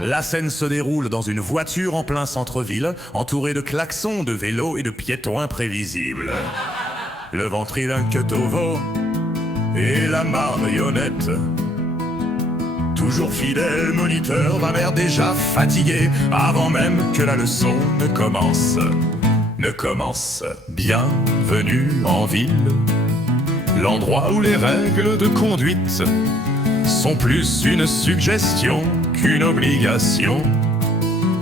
La scène se déroule dans une voiture en plein centre-ville, entourée de klaxons, de vélos et de piétons imprévisibles. Le ventriloque Tovo et la marionnette. Toujours fidèle moniteur, ma mère déjà fatiguée, avant même que la leçon ne commence. Bienvenue en ville, l'endroit où les règles de conduite sont plus une suggestion qu'une obligation.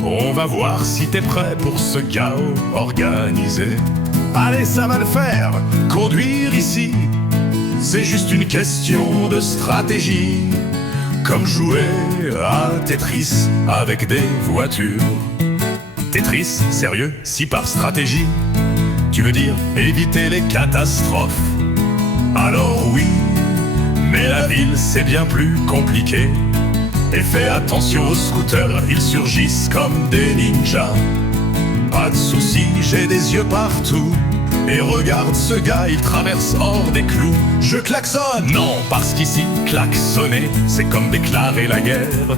On va voir si t'es prêt pour ce chaos organisé. Allez, ça va le faire, conduire ici, c'est juste une question de stratégie. Comme jouer à Tetris avec des voitures. Tetris, sérieux, si par stratégie tu veux dire éviter les catastrophes, alors oui, mais la ville c'est bien plus compliqué. Et fais attention aux scooters, ils surgissent comme des ninjas. Pas de soucis, j'ai des yeux partout. Et regarde ce gars, il traverse hors des clous. Je klaxonne. Non, parce qu'ici, klaxonner, c'est comme déclarer la guerre.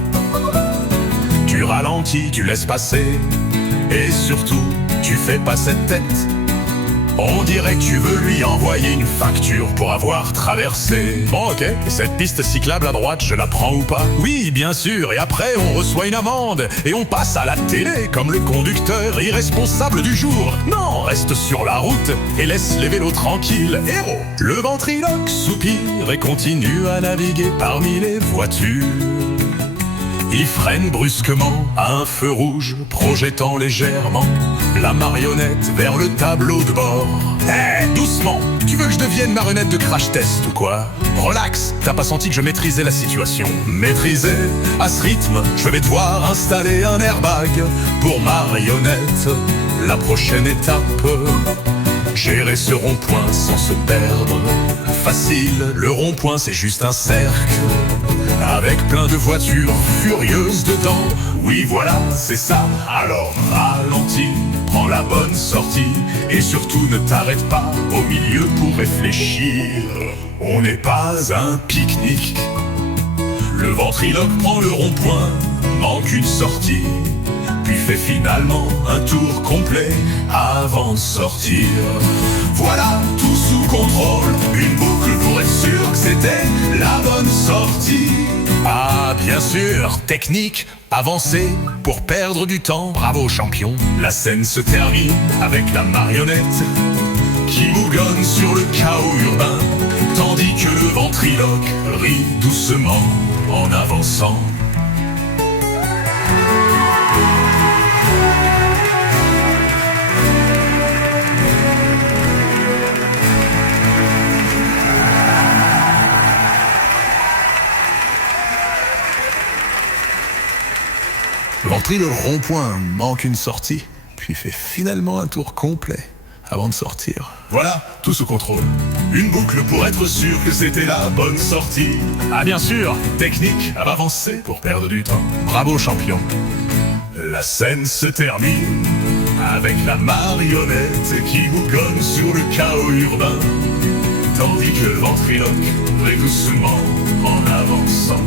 Tu ralentis, tu laisses passer. Et surtout, tu fais pas cette tête. On dirait que tu veux lui envoyer une facture pour avoir traversé. Bon, ok, cette piste cyclable à droite, je la prends ou pas? Oui, bien sûr, et après on reçoit une amende. Et on passe à la télé comme le conducteur irresponsable du jour. Non, reste sur la route et laisse les vélos tranquilles, héros. Le ventriloque soupire et continue à naviguer parmi les voitures. Il freine brusquement à un feu rouge, projetant légèrement la marionnette vers le tableau de bord. Hé, doucement! Tu veux que je devienne marionnette de crash test ou quoi? Relax, t'as pas senti que je maîtrisais la situation? Maîtriser? À ce rythme, je vais devoir installer un airbag pour marionnette. La prochaine étape, gérer ce rond-point sans se perdre. Facile, le rond-point c'est juste un cercle avec plein de voitures furieuses dedans. Oui voilà, c'est ça. Alors ralentis, prends la bonne sortie. Et surtout ne t'arrête pas au milieu pour réfléchir. On n'est pas un pique-nique. Le ventriloque prend le rond-point, manque une sortie, puis fait finalement un tour complet avant de sortir. Voilà, tout sous contrôle, une boucle pour être sûr que c'était la bonne sortie. Ah, bien sûr, technique, avancée pour perdre du temps, bravo champion. La scène se termine avec la marionnette qui bougonne sur le chaos urbain, tandis que le ventriloque rit doucement en avançant. Le rond-point manque une sortie, puis fait finalement un tour complet avant de sortir. Voilà, tout sous contrôle. Une boucle pour être sûr que c'était la bonne sortie. Ah bien sûr, technique à avancer pour perdre du temps. Bravo champion. La scène se termine avec la marionnette qui bougonne sur le chaos urbain, tandis que le ventriloque rit doucement en avançant.